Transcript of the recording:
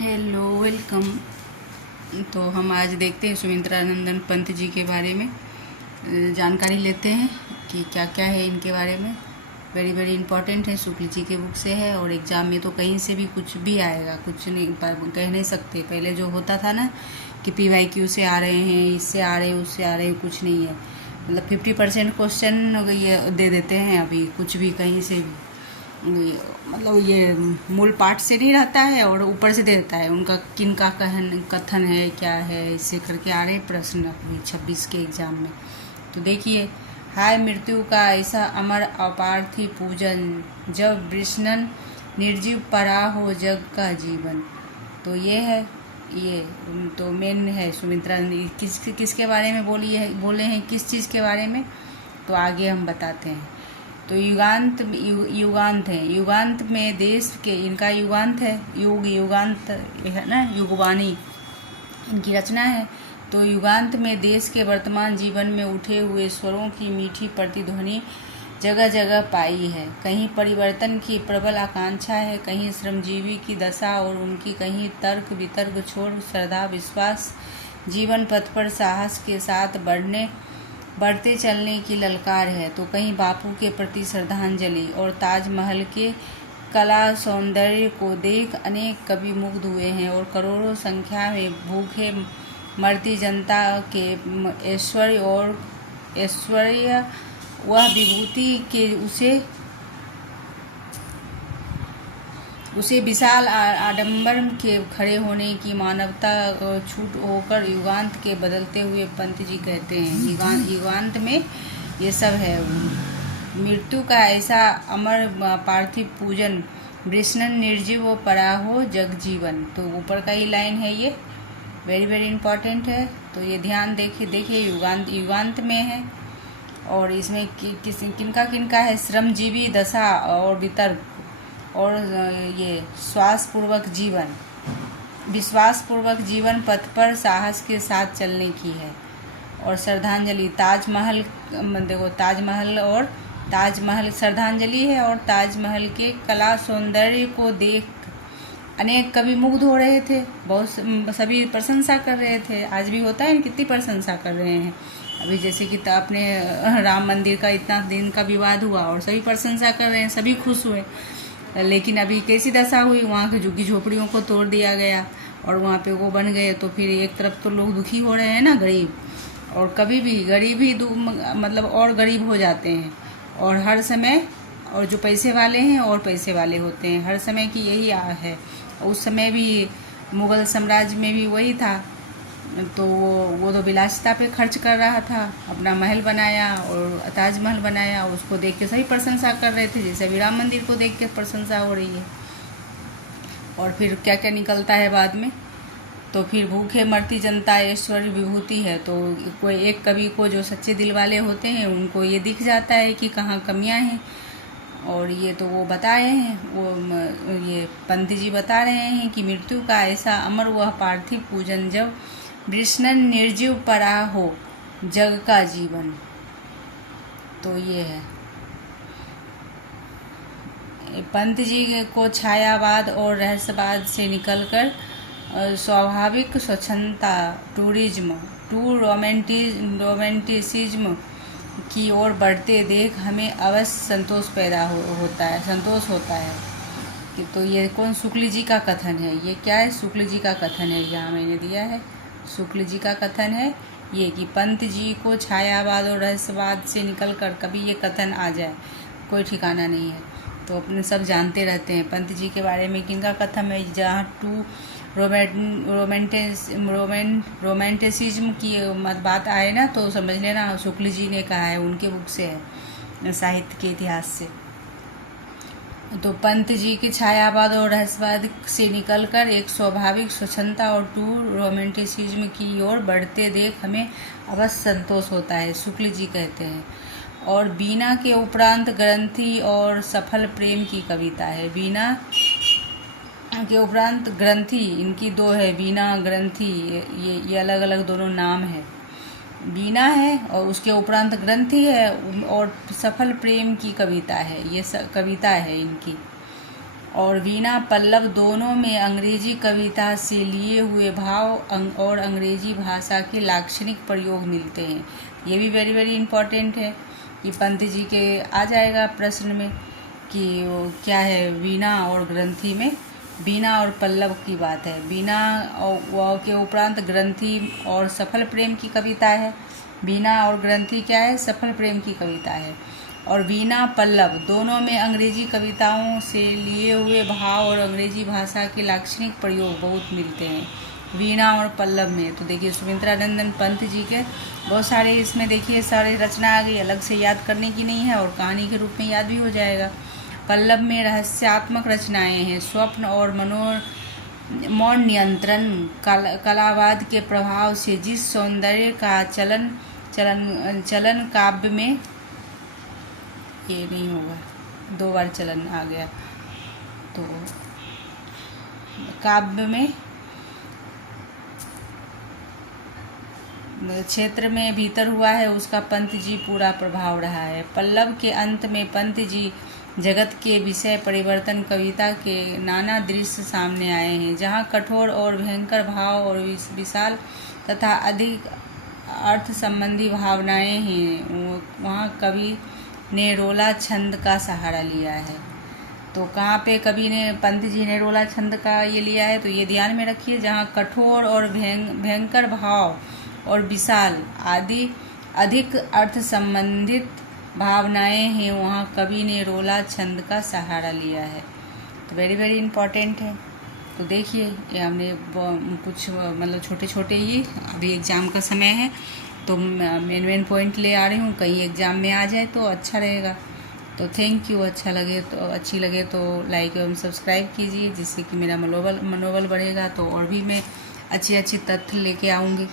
Hello, welcome. तो हम आज देखते हैं सुमित्रानंदन पंत जी के बारे में जानकारी लेते हैं कि क्या क्या है इनके बारे में। वेरी वेरी इंपॉर्टेंट है, शुक्ल जी के बुक से है और एग्ज़ाम में तो कहीं से भी कुछ भी आएगा, कुछ नहीं कह नहीं सकते। पहले जो होता था ना कि PYQ से आ रहे हैं, इससे आ रहे हैं, उससे आ रहे हैं, कुछ नहीं है। मतलब 50% क्वेश्चन ये दे देते हैं, अभी कुछ भी कहीं से भी मतलब ये मूल पाठ से नहीं रहता है और ऊपर से दे देता है। उनका किन का कथन है, क्या है, इससे करके आ रहे प्रश्न अभी 26 के एग्ज़ाम में। तो देखिए, हाय मृत्यु का ऐसा अमर अपार्थिव पूजन, जब वृष्णन निर्जीव परा हो जग का जीवन। तो ये है, ये तो मेन है सुमित्रा किसके बारे में बोले हैं, किस चीज़ के बारे में, तो आगे हम बताते हैं। तो युगांत है। युगांत में देश के, इनका युगांत है, युगांत है ना, युगवाणी इनकी रचना है। तो युगांत में देश के वर्तमान जीवन में उठे हुए स्वरों की मीठी प्रतिध्वनि जगह जगह पाई है। कहीं परिवर्तन की प्रबल आकांक्षा है, कहीं श्रमजीवी की दशा और उनकी, कहीं तर्क वितर्क छोड़ श्रद्धा विश्वास, जीवन पथ पर साहस के साथ बढ़ते चलने की ललकार है। तो कहीं बापू के प्रति श्रद्धांजलि और ताजमहल के कला सौंदर्य को देख अनेक कवि मुग्ध हुए हैं और करोड़ों संख्या में भूखे मरती जनता के ऐश्वर्य वह विभूति के उसे विशाल आडंबर के खड़े होने की मानवता छूट होकर युगांत के बदलते हुए पंत जी कहते हैं। युगांत में ये सब है। मृत्यु का ऐसा अमर पार्थिव पूजन, वृष्णन निर्जीव पराहो जग जीवन। तो ऊपर का ही लाइन है, ये वेरी वेरी इंपॉर्टेंट है। तो ये ध्यान देखिए युगांत में है और इसमें किनका है, श्रमजीवी दशा और वितर्क और ये विश्वासपूर्वक जीवन पथ पर साहस के साथ चलने की है। और श्रद्धांजलि ताजमहल, देखो ताजमहल श्रद्धांजलि है और ताजमहल के कला सौंदर्य को देख अनेक कवि मुग्ध हो रहे थे, बहुत सभी प्रशंसा कर रहे थे। आज भी होता है, कितनी प्रशंसा कर रहे हैं। अभी जैसे कि अपने राम मंदिर का इतना दिन का विवाद हुआ और सभी प्रशंसा कर रहे हैं, सभी खुश हुए। लेकिन अभी कैसी दशा हुई, वहाँ के झुग्गी झोपड़ियों को तोड़ दिया गया और वहाँ पे वो बन गए। तो फिर एक तरफ तो लोग दुखी हो रहे हैं ना, गरीब, और कभी भी गरीब ही मतलब और गरीब हो जाते हैं। और हर समय, और जो पैसे वाले हैं और पैसे वाले होते हैं, हर समय की यही है। उस समय भी मुग़ल साम्राज्य में भी वही था। तो वो तो विलासिता पे खर्च कर रहा था, अपना महल बनाया और ताजमहल बनाया, उसको देख के सही प्रशंसा कर रहे थे, जैसे अभी राम मंदिर को देख के प्रशंसा हो रही है। और फिर क्या क्या निकलता है बाद में, तो फिर भूखे मरती जनता ऐश्वर्य विभूति है। तो कोई एक कवि को, जो सच्चे दिल वाले होते हैं, उनको ये दिख जाता है कि कहाँ कमियां हैं। और ये तो वो बताए हैं, ये पंत जी बता रहे हैं कि मृत्यु का ऐसा अमर वह पार्थिव पूजन, जब वृष्णन निर्जीव परा हो जग का जीवन। तो ये है पंत जी को छायावाद और रहस्यवाद से निकलकर स्वाभाविक स्वच्छंदता, रोमांटिसिज्म की ओर बढ़ते देख हमें अवश्य संतोष होता है कि तो ये कौन, शुक्ल जी का कथन है। ये क्या है, शुक्ल जी का कथन है, यहाँ मैंने दिया है, शुक्ल जी का कथन है ये कि पंत जी को छायावाद और रहस्यवाद से निकलकर कभी ये कथन आ जाए, कोई ठिकाना नहीं है। तो अपने सब जानते रहते हैं पंत जी के बारे में, किनका कथन है। जहाँ रोमांटिसिज्म की बात आए ना, तो समझ लेना शुक्ल जी ने कहा है, उनके बुक से है, साहित्य के इतिहास से। तो पंत जी के छायावाद और रहस्यवाद से निकलकर एक स्वाभाविक स्वच्छंदता और रोमांटिसिज्म की ओर बढ़ते देख हमें अवश्य संतोष होता है, शुक्ल जी कहते हैं। और वीणा के उपरांत ग्रंथि और सफल प्रेम की कविता है। वीणा के उपरांत ग्रंथि, इनकी दो है, वीणा ग्रंथि, ये अलग अलग दोनों नाम है। वीणा है और उसके उपरांत ग्रंथि है और सफल प्रेम की कविता है, ये कविता है इनकी। और वीणा पल्लव दोनों में अंग्रेजी कविता से लिए हुए भाव और अंग्रेजी भाषा के लाक्षणिक प्रयोग मिलते हैं। ये भी वेरी वेरी इम्पॉर्टेंट है कि पंत जी के आ जाएगा प्रश्न में कि वो क्या है वीणा और ग्रंथि में। वीणा और पल्लव की बात है। वीणा के उपरांत ग्रंथि और सफल प्रेम की कविता है। वीणा और ग्रंथि क्या है? सफल प्रेम की कविता है। और वीणा पल्लव दोनों में अंग्रेजी कविताओं से लिए हुए भाव और अंग्रेजी भाषा के लाक्षणिक प्रयोग बहुत मिलते हैं वीणा और पल्लव में। तो देखिए सुमित्रानंदन पंत जी के बहुत सारे इसमें देखिए सारे रचना आ गई, अलग से याद करने की नहीं है और कहानी के रूप में याद भी हो जाएगा। पल्लव में रहस्यात्मक रचनाएं हैं। स्वप्न और मौन नियंत्रण कलावाद के प्रभाव से जिस सौंदर्य का चलन काव्य में, ये नहीं होगा, 2 बार चलन आ गया, तो काव्य में क्षेत्र में भीतर हुआ है उसका पंत जी पूरा प्रभाव रहा है। पल्लव के अंत में पंत जी जगत के विषय परिवर्तन कविता के नाना दृश्य सामने आए हैं, जहाँ कठोर और भयंकर भाव और विशाल तथा अधिक अर्थ संबंधी भावनाएं हैं, वहाँ कवि ने रोला छंद का सहारा लिया है। तो कहाँ पे कवि ने पंत जी ने रोला छंद का ये लिया है, तो ये ध्यान में रखिए, जहाँ कठोर और भयंकर भाव और विशाल आदि अधिक अर्थ संबंधित भावनाएं हैं, वहाँ कवि ने रोला छंद का सहारा लिया है। तो वेरी वेरी इम्पॉर्टेंट है। तो देखिए ये हमने कुछ मतलब छोटे छोटे ही, अभी एग्ज़ाम का समय है तो मेन पॉइंट ले आ रही हूँ, कहीं एग्ज़ाम में आ जाए तो अच्छा रहेगा। तो थैंक यू। अच्छी लगे तो लाइक एवं सब्सक्राइब कीजिए, जिससे कि मेरा मनोबल बढ़ेगा, तो और भी मैं अच्छी तथ्य लेके आऊँगी।